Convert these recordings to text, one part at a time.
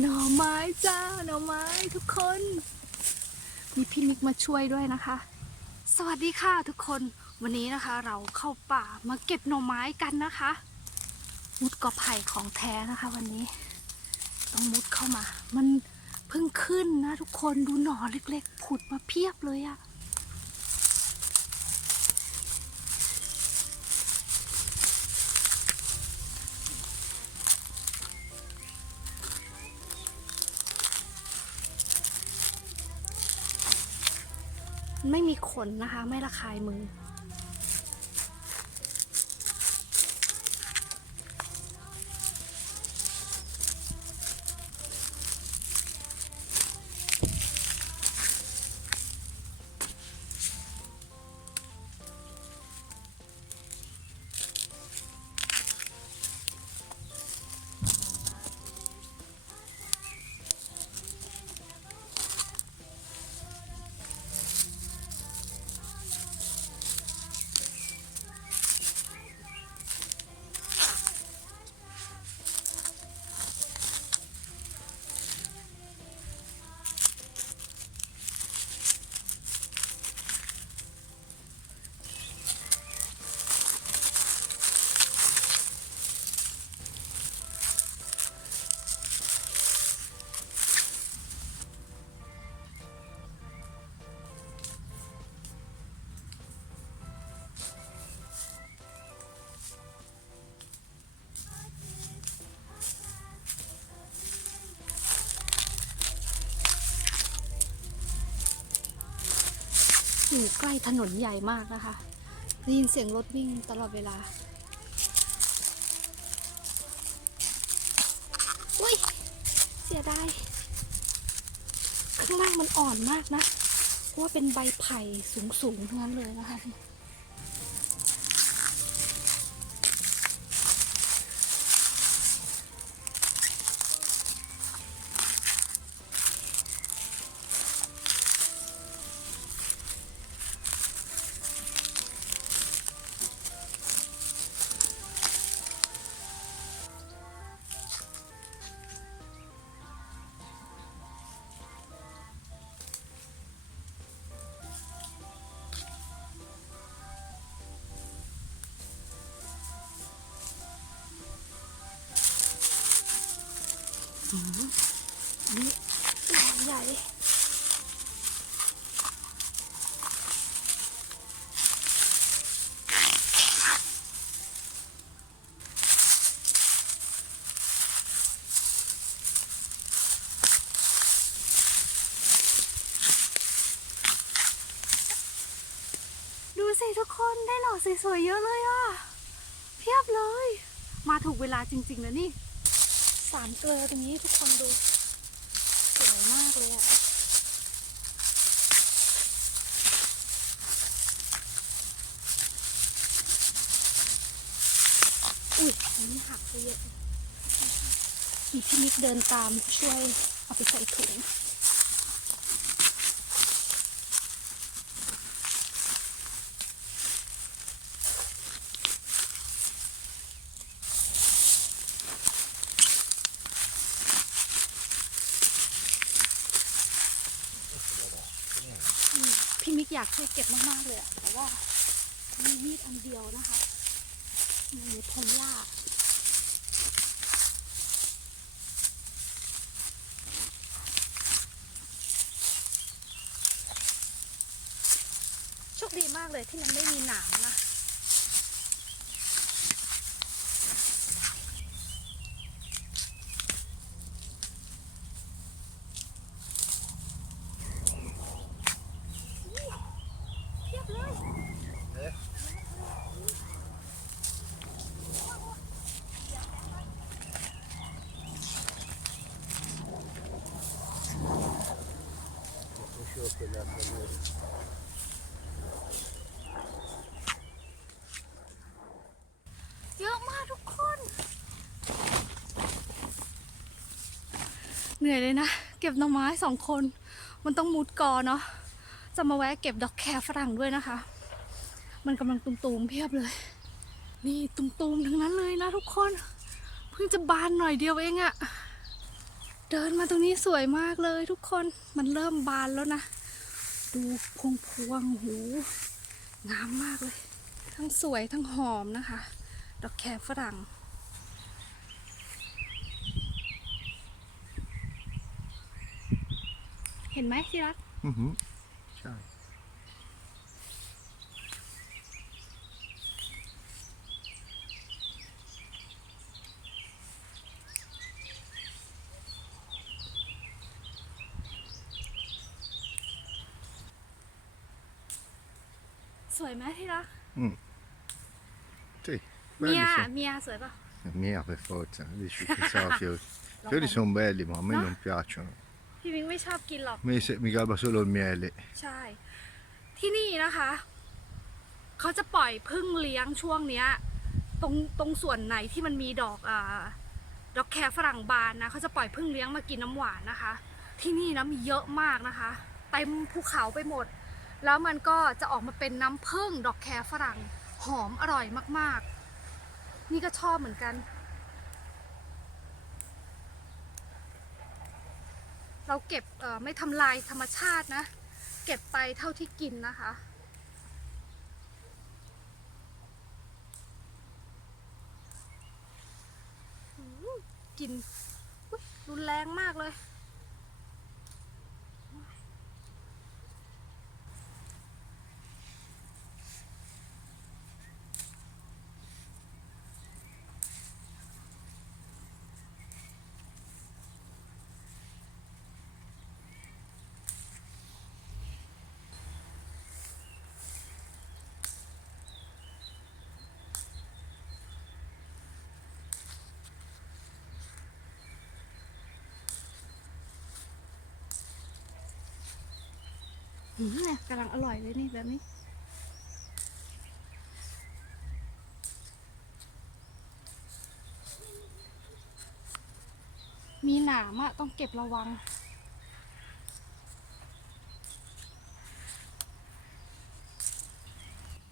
หน่อไม้จ้าหน่อไม้ทุกคน มีพี่มิกมาช่วยด้วยนะคะ สวัสดีค่ะทุกคนวันนี้นะคะ เราเข้าป่ามาเก็บหน่อไม้กันนะคะมุดกอไผ่ของแท้นะคะ วันนี้ ต้องมุดเข้ามา มันเพิ่งขึ้นนะทุกคนดูหน่อเล็กๆ ผุดมาเพียบเลยอะ ไม่มีขนนะคะ ไม่ระคายมือ อยู่ใกล้ถนนใหญ่มากนะคะได้ยินเสียงรถวิ่งตลอดเวลา อุ้ย เสียดาย ข้างล่างมันอ่อนมากนะ เพราะว่าเป็นใบไผ่สูงๆทั้งนั้นเลยนะคะ นี่หน่ใหญ่ดูสิทุกคนได้หน่อสวยๆเยอะเลยอะ เพียบเลย มาถูกเวลาจริงๆนะนี่ สามเกลือตรงนี้ทุกคนดู สวยมากเลยอะอุ้ยอันนี้หักไปเยอะมีพี่นิกเดินตามช่วยเอาไปใส่ถุง พี่มิก อยากช่วยเก็บมากๆเลยแต่ว่ามีมีดอันเดียวนะคะมีทงหญ้าโชคดีมากเลยที่มันไม่มีหนามนะ เยอะมากทุกคน เหนื่อยเลยนะ เก็บหน่อไม้สองคน มันต้องมุดกอเนาะ จะมาแวะเก็บดอกแครฝรั่งด้วยนะคะ มันกำลังตุมๆเพียบเลย นี่ตุมๆทั้งนั้นเลยนะทุกคน เพิ่งจะบานหน่อยเดียวเองอะ เดินมาตรงนี้สวยมากเลยทุกคนมันเริ่มบานแล้วนะ ดูพวงพวงหูงามมากเลย ทั้งสวยทั้งหอมนะคะ ดอกแครฝรั่งเห็นไหมที่รักอือหือใช่ วยไหมที่รัก Sì, เมีย belli sono. เมียสวยป่ะ Mia per forza, dici pensavo a fiori. I fiori sono belli, ma a me No. non piacciono. พี่มิงไม่ชอบกินหรอก Mi, se- mi galba solo il miele. ใช่ ที่นี่นะคะ เขาจะปล่อยพึ่งเลี้ยงช่วงเนี้ย ตรงตรงส่วนไหนที่มันมีดอกอ่าดอกแครฝรั่งบานนะเขาจะปล่อยพึ่งเลี้ยงมากินน้ำหวานนะคะ ที่นี่นะมีเยอะมากนะคะเต็มภูเขาไปหมด แล้วมันก็จะออกมาเป็นน้ำผึ้งดอกแครฝรั่งหอมอร่อยมากๆ นี่ก็ชอบเหมือนกัน เราเก็บไม่ทำลายธรรมชาตินะ เก็บไปเท่าที่กินนะคะกินรุนแรงมากเลย เนี่ยกำลังอร่อยเลยนี่แบบนี้มีหนามอะต้องเก็บระวัง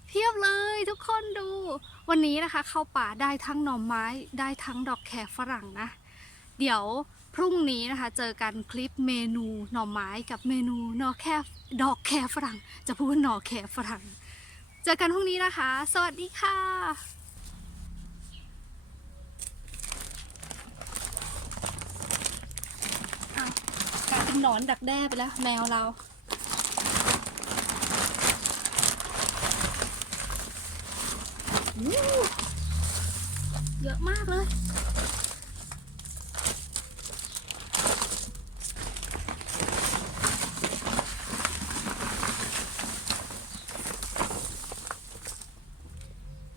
เพียบเลยทุกคนดู วันนี้นะคะ เข้าป่าได้ทั้งหน่อไม้ได้ทั้งดอกแครฝรั่งนะ เดี๋ยวพรุ่งนี้นะคะ เจอกันคลิปเมนูหน่อไม้กับเมนูหน่อแคร ดอกแครฝรั่ง จะพูดว่าหน่อแครฝรั่ง เจอกันพรุ่งนี้นะคะ สวัสดีค่ะกลายเป็นหนอนดักแด้ไปแล้ว แมวเรา เยอะมากเลย